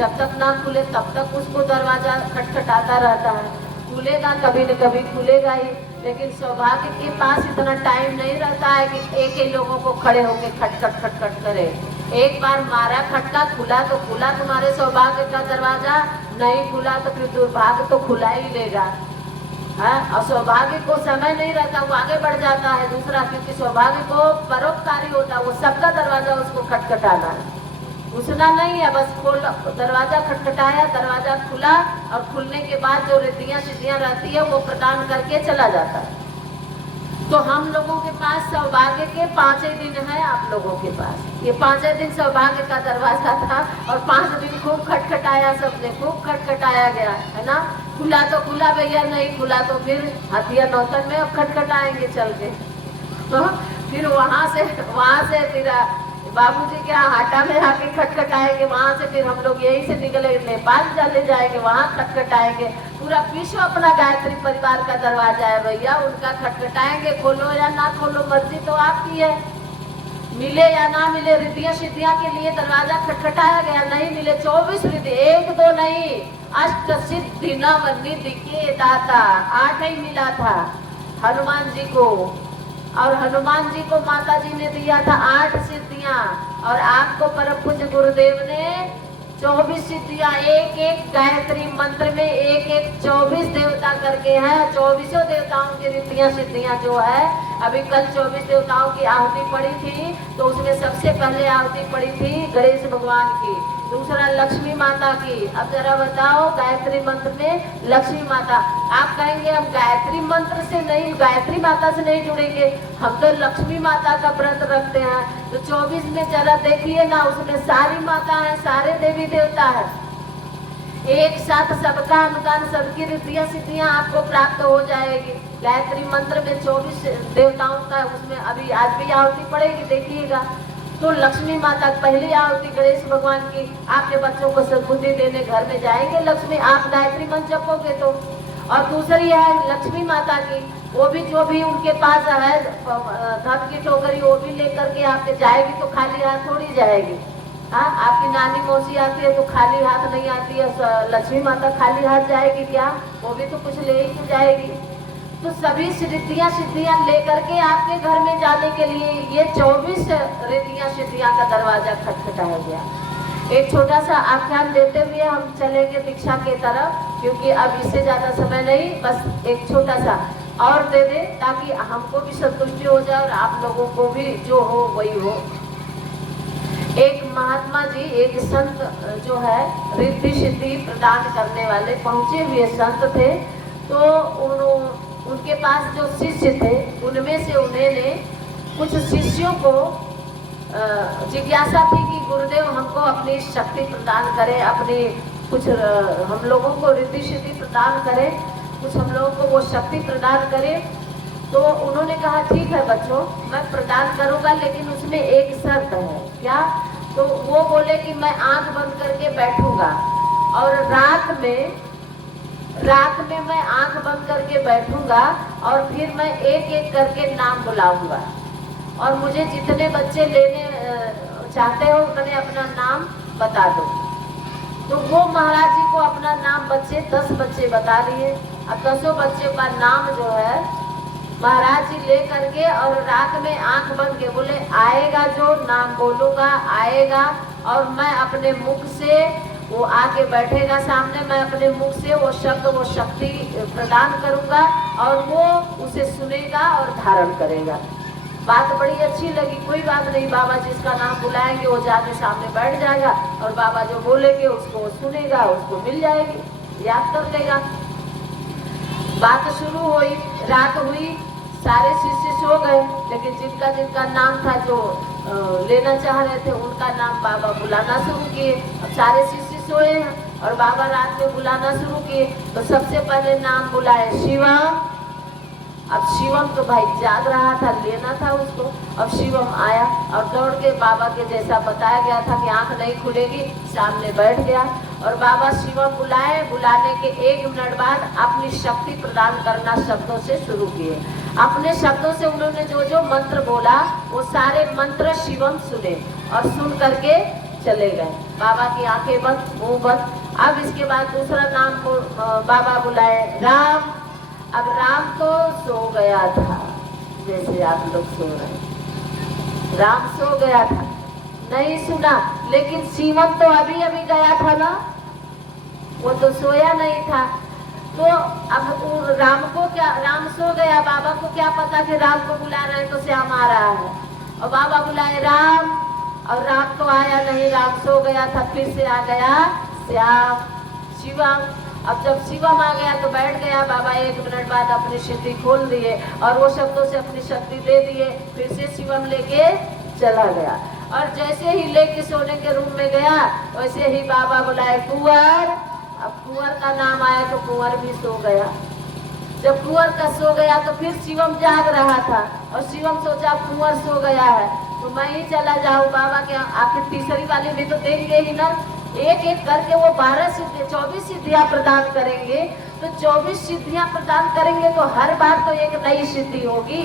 जब तक ना खुले तब तक उसको दरवाजा खटखटाता रहता है। खुलेगा कभी न कभी, खुलेगा ही। लेकिन सौभाग्य के पास इतना टाइम नहीं रहता है कि एक ही लोगों को खड़े होकर खटखट खटखट करे। एक बार मारा खटका, खुला तो खुला तुम्हारे सौभाग्य का दरवाजा, नहीं खुला तो फिर दुर्भाग्य तो खुला ही लेगा। और सौभाग्य को समय नहीं रहता, वो आगे बढ़ जाता है दूसरा, क्योंकि सौभाग्य को परोपकारी होता है, वो सबका दरवाजा उसको खटखटाना है, घुसना नहीं है। बस खोल, दरवाजा खटखटाया, दरवाजा खुला और खुलने के बाद जो रिद्धियां सिद्धियां रहती है वो प्रदान करके चला जाता है। तो हम लोगों के पास सौभाग्य के 5 दिन है, आप लोगों के पास ये 5 दिन सौभाग्य का दरवाजा था और 5 दिन खूब खटखटाया, सबने खूब खटखटाया गया है ना। खुला तो खुला भैया, नहीं खुला तो फिर हथिया नौतन में अब खटखटाएंगे चल के। तो फिर वहां से फिर बाबूजी के हाटा में आके खटखटाएंगे, वहां से फिर हम लोग यहीं से निकले नेपाल चले जाएंगे, वहां खटखटाएंगे। पूरा विश्व अपना गायत्री परिवार का दरवाजा है भैया, उनका खटखटाएंगे। खोलो या ना खोलो मर्जी तो आपकी है, मिले या ना मिले। रिद्धियां सिद्धियां के लिए दरवाजा खटखटाया गया, नहीं मिले 24 रिद्धि, 1 2 नहीं, अष्ट सिद्धि नवनिधि के दाता, 8 ही मिला था हनुमान जी को। और हनुमान जी को माता जी ने दिया था 8 सिद्धियां, और आपको परम पूज्य गुरुदेव ने 24 सिद्धियां, एक एक गायत्री मंत्र में एक एक 24 देवता करके है। 24 देवताओं की रिद्धियां सिद्धियां जो है, अभी कल 24 देवताओं की आहुति पड़ी थी, तो उसमें सबसे पहले आहुति पड़ी थी गणेश भगवान की, दूसरा लक्ष्मी माता की। अब जरा बताओ, गायत्री मंत्र में लक्ष्मी माता। आप कहेंगे हम गायत्री मंत्र से नहीं, गायत्री माता से नहीं जुड़ेंगे, हम तो लक्ष्मी माता का व्रत रखते हैं। तो 24 में जरा देखिए ना, उसमें सारी माता है, सारे देवी देवता है, एक साथ सबका अनुदान, सबकी रिद्धियां सिद्धियां आपको प्राप्त हो जाएगी। गायत्री मंत्र में 24 देवताओं का, उसमें अभी आज भी आहुति पड़ेगी, देखिएगा। तो लक्ष्मी माता पहली आहुति गणेश भगवान की, आपके बच्चों को सद्बुद्धि देने घर में जाएंगे लक्ष्मी, आप गायत्री मंत्र जपोगे तो। और दूसरी है लक्ष्मी माता की, वो भी जो भी उनके पास है धन की टोकरी, वो भी लेकर के आपके जाएगी, तो खाली हाथ थोड़ी जाएगी। हाँ, आपकी नानी मौसी आती है तो खाली हाथ नहीं आती है, लक्ष्मी माता खाली हाथ जाएगी क्या? वो भी तो कुछ ले ही तो जाएगी। तो सभी रिद्धियां सिद्धियां लेकर के आपके घर में जाने के लिए ये 24 रिद्धियां सिद्धियां का दरवाजा खटखटाया गया। एक छोटा सा आख्यान देते हुए हम चलेंगे दीक्षा की तरफ, क्योंकि अब इससे ज्यादा समय नहीं, बस एक छोटा सा और दे दे ताकि हमको भी संतुष्टि हो जाए और आप लोगों को भी जो हो वही हो। एक महात्मा जी, एक संत जो है रिद्धि सिद्धि प्रदान करने वाले पहुंचे हुए संत थे। तो उनके पास जो शिष्य थे, उनमें से उन्होंने कुछ शिष्यों को जिज्ञासा थी कि गुरुदेव हमको अपनी शक्ति प्रदान करें, अपनी कुछ हम लोगों को रिद्धि सिद्धि प्रदान करें, कुछ हम लोगों को वो शक्ति प्रदान करें। तो उन्होंने कहा ठीक है बच्चों, मैं प्रदान करूंगा, लेकिन उसमें एक शर्त है। क्या? तो वो बोले कि मैं आंख बंद करके बैठूंगा और रात में मैं आंख बंद करके बैठूंगा और फिर मैं एक एक करके नाम बुलाऊंगा, और मुझे जितने बच्चे लेने चाहते हो उन्हें अपना नाम बता दो। तो वो महाराज जी को अपना नाम 10 बच्चे बता दिए। अब 10 बच्चों का नाम जो है महाराज जी ले करके और रात में आंख बंद के बोले, आएगा जो नाम बोलूंगा आएगा, और मैं अपने मुख से वो आके बैठेगा सामने, मैं अपने मुख से वो शब्द वो शक्ति प्रदान करूंगा और वो उसे सुनेगा और धारण करेगा। बात बड़ी अच्छी लगी, कोई बात नहीं, बाबा जिसका नाम बुलाएंगे वो जाके सामने बैठ जाएगा और बाबा जो बोलेंगे उसको सुनेगा, उसको मिल जाएगी, याद कर लेगा। बात शुरू हुई, रात हुई, सारे शिष्य सो गए, लेकिन जिनका जिनका नाम था जो लेना चाह रहे थे उनका नाम बाबा बुलाना शुरू किए। अब सारे शिष्य सोए हैं और बाबा रात में बुलाना शुरू किए। तो सबसे पहले नाम बुलाए शिवम। अब शिवम तो भाई जाग रहा था, लेना था उसको। अब शिवम आया और दौड़ के बाबा के जैसा बताया गया था कि आंख नहीं खुलेगी, सामने बैठ गया और बाबा शिवम बुलाए। बुलाने के 1 मिनट बाद अपनी शक्ति प्रदान करना शब्दों से शुरू किए। अपने शब्दों से उन्होंने जो जो मंत्र बोला वो सारे मंत्र शिवम सुने और सुन करके चले गए। बाबा की आंखें बंद, मुंह बंद। अब इसके बाद दूसरा नाम बाबा बुलाए, राम। अब राम तो सो गया था, जैसे आप लोग सो रहे हैं। राम सो गया था, नहीं सुना। लेकिन शिवम तो अभी अभी गया था ना, वो तो सोया नहीं था। तो अब राम को क्या, राम सो गया, बाबा को क्या पता कि राम को बुला रहे हैं तो श्याम आ रहा है। और बाबा बुलाए राम, और राम तो आया नहीं, राम सो गया था। फिर से आ गया श्याम, शिवम। अब जब शिवम आ गया तो बैठ गया। बाबा 1 मिनट बाद अपनी सिद्धि खोल दिए और वो शब्दों से अपनी शक्ति दे दिए। फिर से शिवम लेके चला गया, और जैसे ही लेके सोने के रूम में गया वैसे ही बाबा बुलाए कुंवर। अब कुंवर का नाम आया तो कुंवर भी सो गया। जब कुंवर का सो गया तो फिर शिवम जाग रहा था, और शिवम सोचा कुंवर सो गया है तो मैं ही चला जाऊं। बाबा के आखिर तीसरी वाली भी तो देंगे ही ना, एक एक करके वो 24 सिद्धियां प्रदान करेंगे। तो 24 सिद्धियां प्रदान करेंगे तो हर बार तो एक नई सिद्धि होगी।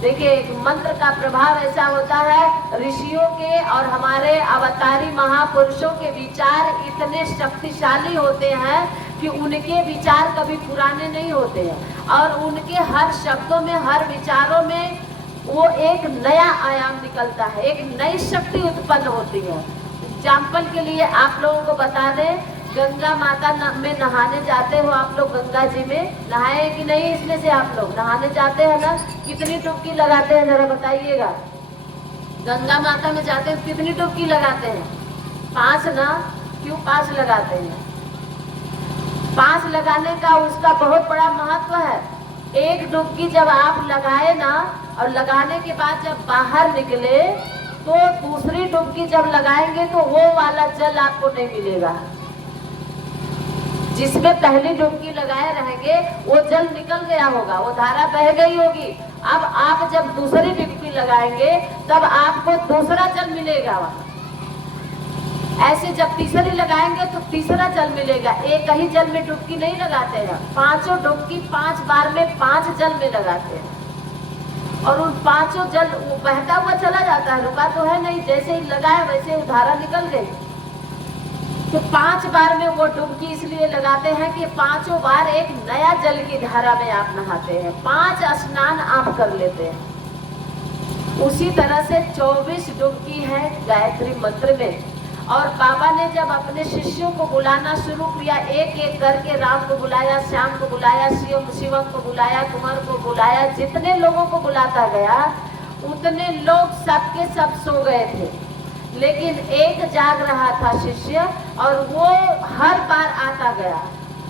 देखिए, एक मंत्र का प्रभाव ऐसा होता है, ऋषियों के और हमारे अवतारी महापुरुषों के विचार इतने शक्तिशाली होते हैं कि उनके विचार कभी पुराने नहीं होते हैं, और उनके हर शब्दों में, हर विचारों में वो एक नया आयाम निकलता है, एक नई शक्ति उत्पन्न होती है। एग्जाम्पल के लिए आप लोगों को बता दें, गंगा माता में नहाने जाते हो आप लोग, गंगा जी में नहाए कि नहीं? इसमें से आप लोग नहाने जाते हैं ना, कितनी डुबकी लगाते हैं जरा बताइएगा। गंगा माता में जाते हैं कितनी डुबकी लगाते हैं? 5 ना? क्यों 5 लगाते हैं? 5 लगाने का उसका बहुत बड़ा महत्व है। एक डुबकी जब आप लगाए ना, और लगाने के बाद जब बाहर निकले तो दूसरी डुबकी जब लगाएंगे तो वो वाला जल आपको नहीं मिलेगा। जिसमें पहली डुबकी लगाए रहेंगे वो जल निकल गया होगा, वो धारा बह गई होगी। अब आप जब दूसरी डुबकी लगाएंगे तब आपको दूसरा जल मिलेगा। ऐसे जब तीसरी लगाएंगे तो तीसरा जल मिलेगा। एक ही जल में डुबकी नहीं लगाते हैं, 5 डुबकी 5 बार में 5 जल में लगाते हैं, और उन 5 जल बहता हुआ चला जाता है, रुका तो है नहीं। जैसे ही लगाए वैसे ही धारा निकल गई। तो 5 बार में वो डुबकी इसलिए लगाते हैं कि 5 बार एक नया जल की धारा में आप नहाते हैं, 5 स्नान आप कर लेते हैं। उसी तरह से 24 डुबकी है गायत्री मंत्र में। और बाबा ने जब अपने शिष्यों को बुलाना शुरू किया, एक एक करके राम को बुलाया, श्याम को बुलाया, शिवम को बुलाया, कुंवर को बुलाया, जितने लोगों को बुलाता गया उतने लोग सबके सब सो गए थे, लेकिन एक जाग रहा था शिष्य, और वो हर बार आता गया।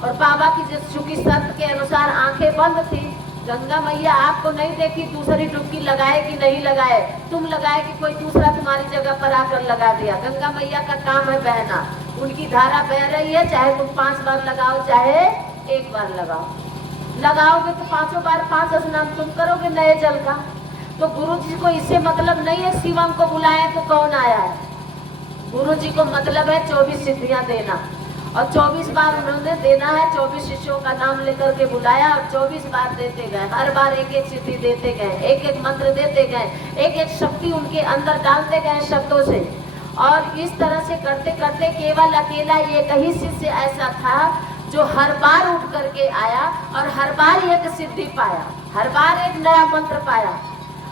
और बाबा की चूंकि शर्त के अनुसार आंखें बंद थी, गंगा मैया आपको नहीं देखी दूसरी डुबकी लगाए कि नहीं लगाए, तुम लगाए कि कोई दूसरा तुम्हारी जगह पर आकर लगा दिया। गंगा मैया का काम है बहना, उनकी धारा बह रही है, चाहे तुम 5 बार लगाओ चाहे 1 बार लगाओ। लगाओगे तो 5 बार 5 स्नान तुम करोगे नए जल का। तो गुरु जी को इससे मतलब नहीं है शिवम को बुलाए तो कौन आया है। गुरु जी को मतलब है 24 सिद्धियां देना, और 24 बार उन्होंने देना है। 24 शिष्यों का नाम लेकर के बुलाया और 24 बार देते गए। हर बार एक एक सिद्धि देते गए, एक एक मंत्र देते गए, एक एक शक्ति उनके अंदर डालते गए शब्दों से। और इस तरह से करते करते केवल अकेला एक ही शिष्य ऐसा था जो हर बार उठ करके आया और हर बार एक सिद्धि पाया, हर बार एक नया मंत्र पाया।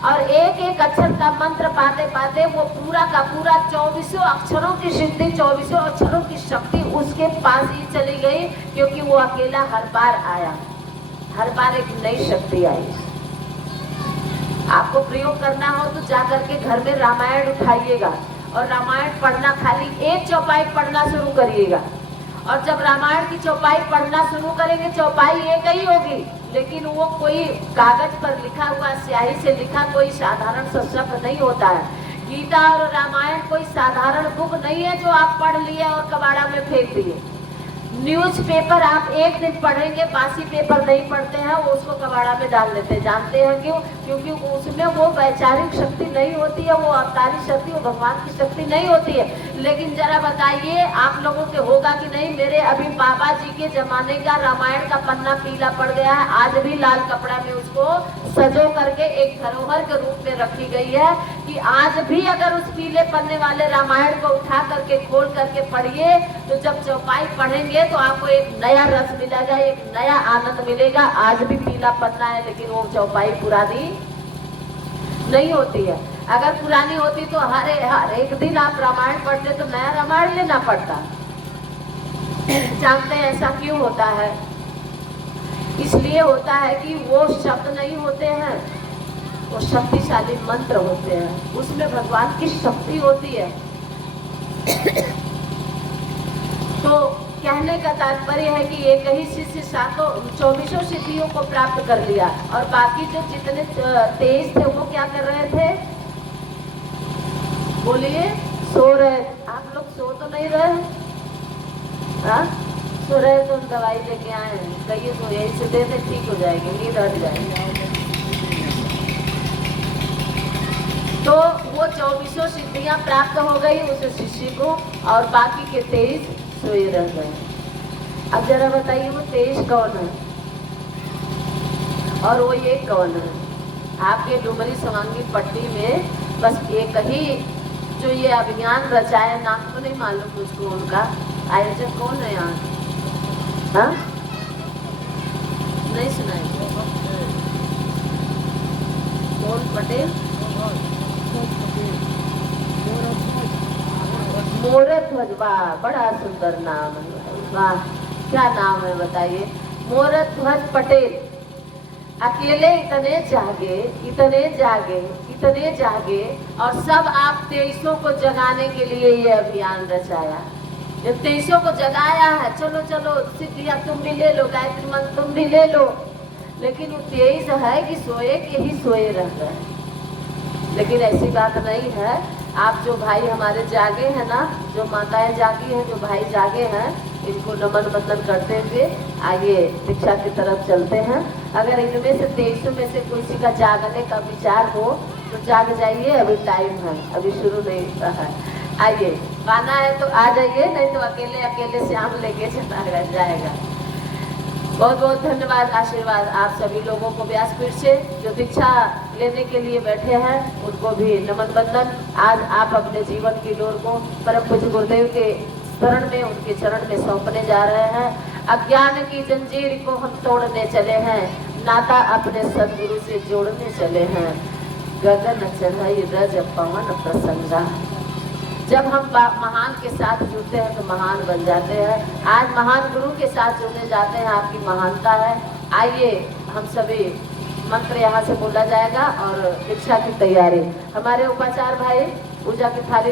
और एक एक अक्षर का मंत्र पाते पाते वो पूरा का पूरा 24 अक्षरों की सिद्धि, 24 अक्षरों की शक्ति उसके पास ही चली गई, क्योंकि वो अकेला हर बार आया, हर बार एक नई शक्ति आई। आपको प्रयोग करना हो तो जाकर के घर में रामायण उठाइएगा, और रामायण पढ़ना, खाली एक चौपाई पढ़ना शुरू करिएगा। और जब रामायण की चौपाई पढ़ना शुरू करेंगे, चौपाई एक ही होगी, लेकिन वो कोई कागज पर लिखा हुआ, स्याही से लिखा कोई साधारण शब्द नहीं होता है। गीता और रामायण कोई साधारण बुक नहीं है जो आप पढ़ लिए और कबाड़ा में फेंक दिए। न्यूज़पेपर आप एक दिन पढ़ेंगे, बासी पेपर नहीं पढ़ते हैं, वो उसको कबाड़ा में डाल देते हैं। जानते हैं क्यों? क्योंकि उसमें वो वैचारिक शक्ति नहीं होती है, वो अवतारी शक्ति, वो भगवान की शक्ति नहीं होती है। लेकिन जरा बताइए आप लोगों के होगा कि नहीं, मेरे अभी बाबा जी के जमाने का रामायण का पन्ना पीला पड़ गया है, आज भी लाल कपड़ा में उसको सजो करके एक धरोहर के रूप में रखी गई है कि आज भी अगर उस पीले पन्ने वाले रामायण को उठा करके खोल करके पढ़िए तो जब चौपाई पढ़ेंगे तो आपको एक नया रस मिलेगा, एक नया आनंद मिलेगा। आज भी पीला पन्ना है लेकिन वो चौपाई पुरानी नहीं होती है। अगर पुरानी होती तो हर एक दिन आप रामायण पढ़ते तो नया रामायण लेना पड़ता। जानते हैं ऐसा क्यों होता है? इसलिए होता है कि वो शब्द नहीं होते हैं, वो शक्तिशाली मंत्र होते हैं, उसमें भगवान की शक्ति होती है। तो कहने का तात्पर्य है कि एक ही शिष्य 24 सिद्धियों को प्राप्त कर लिया और बाकी जो जितने 23 थे वो क्या कर रहे थे? बोलिए, सो रहे। आप लोग सो तो नहीं रहे? हाँ, सो रहे तो दवाई लेके आए हैं, कहिए तो यही से दे दे, ठीक हो जाएगी, नींद हट जाएगी। तो वो 24 सिद्धियां प्राप्त हो गई उस शिष्य को और बाकी के 23 सोए रह गए। अब जरा बताइए वो 23 कौन है और वो एक कौन है? आपके डुमरी सवांगी पट्टी में बस एक ही जो ये अभियान रचाया, नाम तो नहीं मालूम मुझको, उनका आयोजक कौन है यहाँ? हाँ, नहीं सुनाई? कौन? पटेल? मोरध्वज। वाह, बड़ा सुंदर नाम है। वाह, क्या नाम है बताइए? मोरध्वज पटेल। अकेले इतने जागे, इतने जागे, इतने जागे और सब आप 23 को जगाने के लिए ये अभियान रचाया। जब 23 को जगाया है, चलो चलो सिद्धियां तुम भी ले लो, गायत्री मंत्र तुम भी ले लो, लेकिन वो 23 है कि सोए के ही सोए रह गए। लेकिन ऐसी बात नहीं है। आप जो भाई हमारे जागे हैं ना, जो माताएं जागी हैं, जो भाई जागे हैं, इनको नमन वंदन करते हुए आइए दीक्षा की तरफ चलते हैं। अगर इनमें से 23 में से किसी का जागने का विचार हो तो जाग जाइए, अभी टाइम है, अभी शुरू नहीं हुआ है। आइए, पाना है तो आ जाइए, नहीं तो अकेले अकेले श्याम लेके चला जाएगा। बहुत बहुत धन्यवाद, आशीर्वाद आप सभी लोगों को। व्यासपीठ से जो दीक्षा लेने के लिए बैठे हैं उनको भी नमन बंदन। आज आप अपने जीवन की डोर को परम पूज्य गुरुदेव के शरण में, उनके चरण में सौंपने जा रहे हैं। अज्ञान की जंजीर को हम तोड़ने चले हैं, नाता अपने सदगुरु से जोड़ने चले हैं। गगन चढ़ाई रज पवन प्रसंगा। जब हम महान के साथ जुड़ते हैं तो महान बन जाते हैं। आज महान गुरु के साथ जुड़ने जाते हैं, आपकी महानता है। आइए हम सभी, मंत्र यहाँ से बोला जाएगा और दीक्षा की तैयारी। हमारे उपाचार्य भाई पूजा की थाली